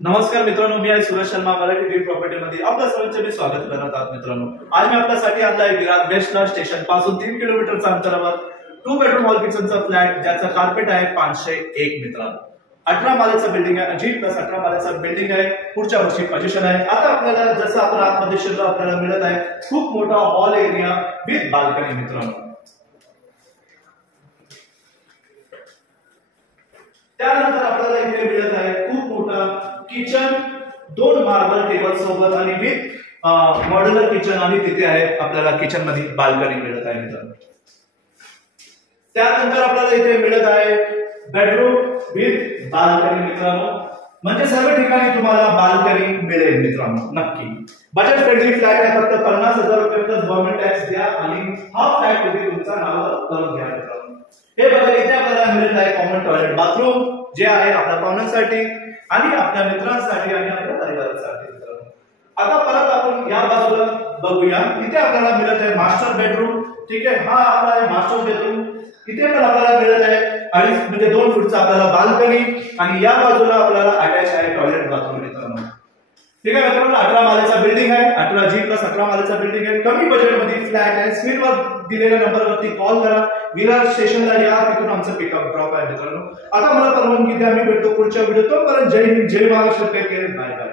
नमस्कार मित्रांनो, मी आहे सुरेश शर्मा. मराठी ड्रीम प्रॉपर्टीमध्ये आपल्या सर्वांचे मी स्वागत करत आहोत. मित्रांनो, आज मी आपल्यासाठी आणला आहे विरार वेस्टला स्टेशन पासून 3 किलोमीटरच्या अंतरावर 2 बेडरूम हॉल किचनचा फ्लॅट, ज्याचा कार्पेट आहे 501. मित्रांनो, 18 माळ्याचा बिल्डिंग आहे. G+18 माळ्याचा बिल्डिंग आहे. पुढच्या वर्षी पोझिशन आहे. आता आपल्याला जसं आपण आतमध्ये शिरलो आपल्याला मिळत आहे खूप मोठा हॉल एरिया विथ बाल्कनी. मित्रांनो, त्यानंतर आपल्याला इथे मिळत आहे खूप मोठा किचन, 2 मार्बल टेबल सोबत आणि विथ मॉड्युलर किचन, आणि तिथे आहे आपल्याला किचन मध्ये बाल्कनी मिळत आहे. मित्रांनो, त्यानंतर आपल्याला इथे मिळत आहे बेडरूम विथ बाल्कनी. मित्रांनो, म्हणजे सर्व ठिकाणी तुम्हाला बाल्कनी मिळेल. मित्रांनो, नक्की बजेट फ्रेंडली फ्लॅट आहे. फक्त 50,000 रुपये प्लस गव्हर्नमेंट टॅक्स द्या आणि हा फ्लॅट तुम्ही तुमचा नावावर करून घ्या. मित्रांनो, हे बघा, इथे आपल्याला मिळत आहे कॉमन टॉयलेट बाथरूम, जे आहे आपल्या पाहुण्यांसाठी आणि आपल्या मित्रांसाठी आणि आपल्या परिवारासाठी. आता परत आपण या बाजूला बघूया. इथे आपल्याला मिळत आहे मास्टर बेडरूम. ठीक आहे, हा आपला आहे मास्टर बेडरूम. इथे पण आपल्याला मिळत आहे 2.5 म्हणजे 2 फूटचा आपल्याला बाल्कनी, आणि या बाजूला आपल्याला अटॅच आहे टॉयलेट बाथरूम. मित्रांनो, ठीक आहे मित्रांनो, 18 माळ्याचा बिल्डिंग आहे. G+18 माळ्याचा बिल्डिंग आहे. कमी बजेट मध्ये फ्लॅट आहे. स्क्रीनवर दिलेल्या नंबरवरती कॉल करा. विरार स्टेशनला या, तिथून आमचं पिकअप ड्रॉप आहे. मित्रांनो, आता मला परवानगी द्या, मी भेटतो पुढच्या व्हिडिओ. तोपर्यंत जय हिंद, जय महाराष्ट्र, बाय बाय.